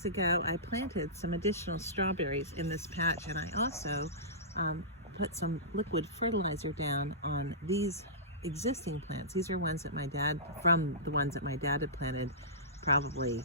days ago, I planted some additional strawberries in this patch, and I also put some liquid fertilizer down on these existing plants. These are ones that from the ones that my dad had planted probably,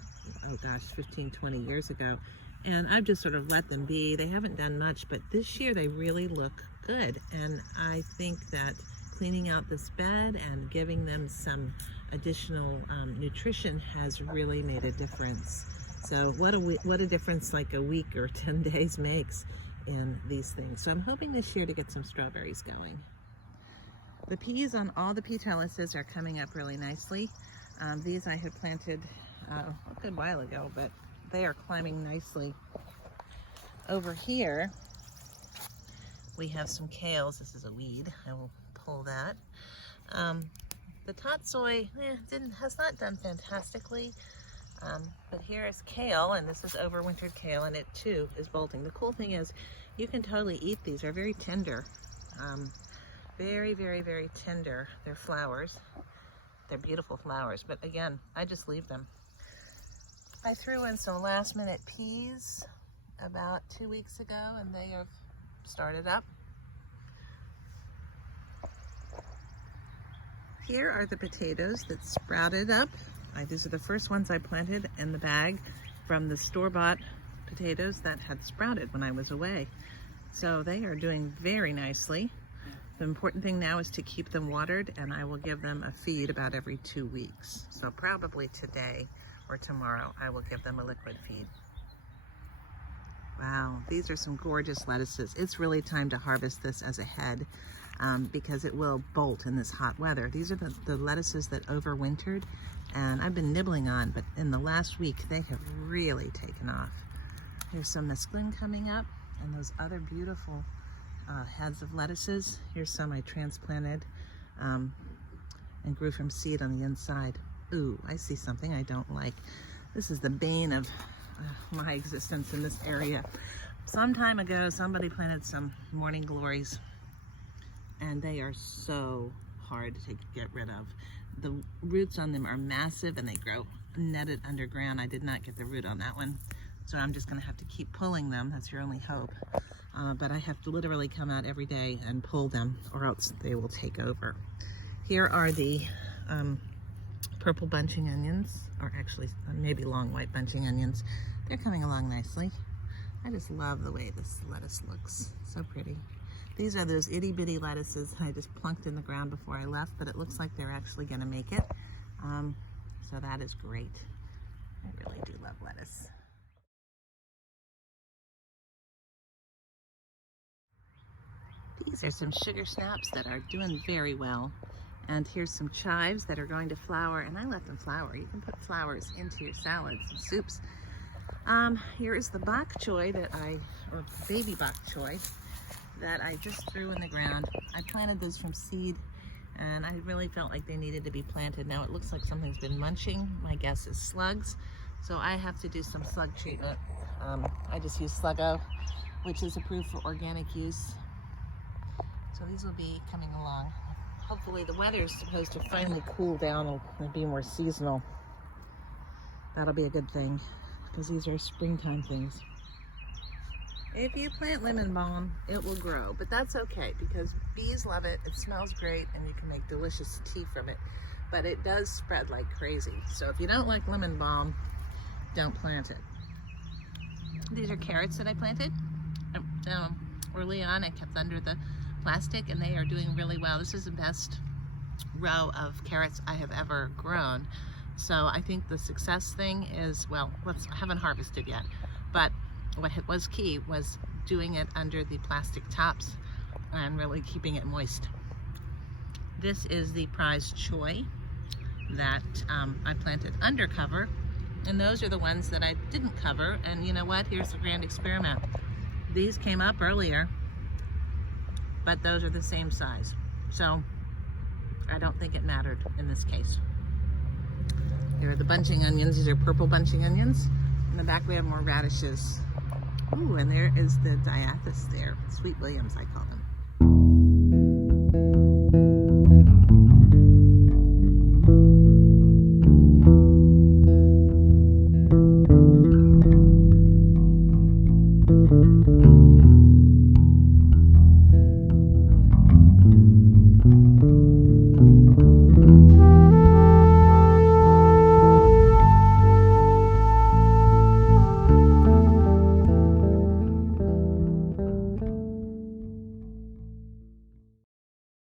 oh gosh, 15, 20 years ago. And I've just sort of let them be. They haven't done much, but this year they really look good. And I think that cleaning out this bed and giving them some additional nutrition has really made a difference. So what a difference like a week or 10 days makes in these things. So I'm hoping this year to get some strawberries going. The peas on all the pea trellises are coming up really nicely. These I had planted a good while ago, but they are climbing nicely. Over here, we have some kales. This is a weed. I will pull that. The tatsoi has not done fantastically, but here is kale, and this is overwintered kale, and it too is bolting. The cool thing is you can totally eat these. They're very tender. Very, very, very tender. They're flowers. They're beautiful flowers, but again, I just leave them. I threw in some last minute peas about 2 weeks ago, and they have started up. Here are the potatoes that sprouted up. These are the first ones I planted in the bag from the store-bought potatoes that had sprouted when I was away. So they are doing very nicely. The important thing now is to keep them watered, and I will give them a feed about every 2 weeks. So probably today or tomorrow I will give them a liquid feed. Wow, these are some gorgeous lettuces. It's really time to harvest this as a head because it will bolt in this hot weather. These are the lettuces that overwintered, and I've been nibbling on, but in the last week they have really taken off. Here's some mesclun coming up, and those other beautiful heads of lettuces. Here's some I transplanted and grew from seed on the inside. Ooh, I see something I don't like. This is the bane of my existence in this area. Some time ago, somebody planted some morning glories, and they are so hard to get rid of. The roots on them are massive, and they grow netted underground. I did not get the root on that one, so I'm just gonna have to keep pulling them. That's your only hope. But I have to literally come out every day and pull them, or else they will take over. Here are the purple bunching onions, or actually maybe long white bunching onions. They're coming along nicely. I just love the way this lettuce looks. So pretty. These are those itty bitty lettuces I just plunked in the ground before I left, but it looks like they're actually gonna make it. So that is great. I really do love lettuce. These are some sugar snaps that are doing very well. And here's some chives that are going to flower, and I let them flower. You can put flowers into your salads and soups. Here is the bok choy or baby bok choy that I just threw in the ground. I planted those from seed, and I really felt like they needed to be planted. Now it looks like something's been munching. My guess is slugs. So I have to do some slug treatment. I just use Sluggo, which is approved for organic use. So these will be coming along. Hopefully the weather is supposed to finally cool down and be more seasonal. That'll be a good thing, because these are springtime things. If you plant lemon balm, it will grow, but that's okay because bees love it. It smells great, and you can make delicious tea from it, but it does spread like crazy. So if you don't like lemon balm, don't plant it. These are carrots that I planted. Early on, I kept under the plastic, and they are doing really well. This is the best row of carrots I have ever grown. So I think the success thing is, well, I haven't harvested yet, but what was key was doing it under the plastic tops and really keeping it moist. This is the prize choy that I planted under cover, and those are the ones that I didn't cover. And you know what? Here's the grand experiment. These came up earlier, but those are the same size. So I don't think it mattered in this case. Here are the bunching onions. These are purple bunching onions. In the back we have more radishes. Ooh, and there is the diathis there. Sweet Williams, I call them.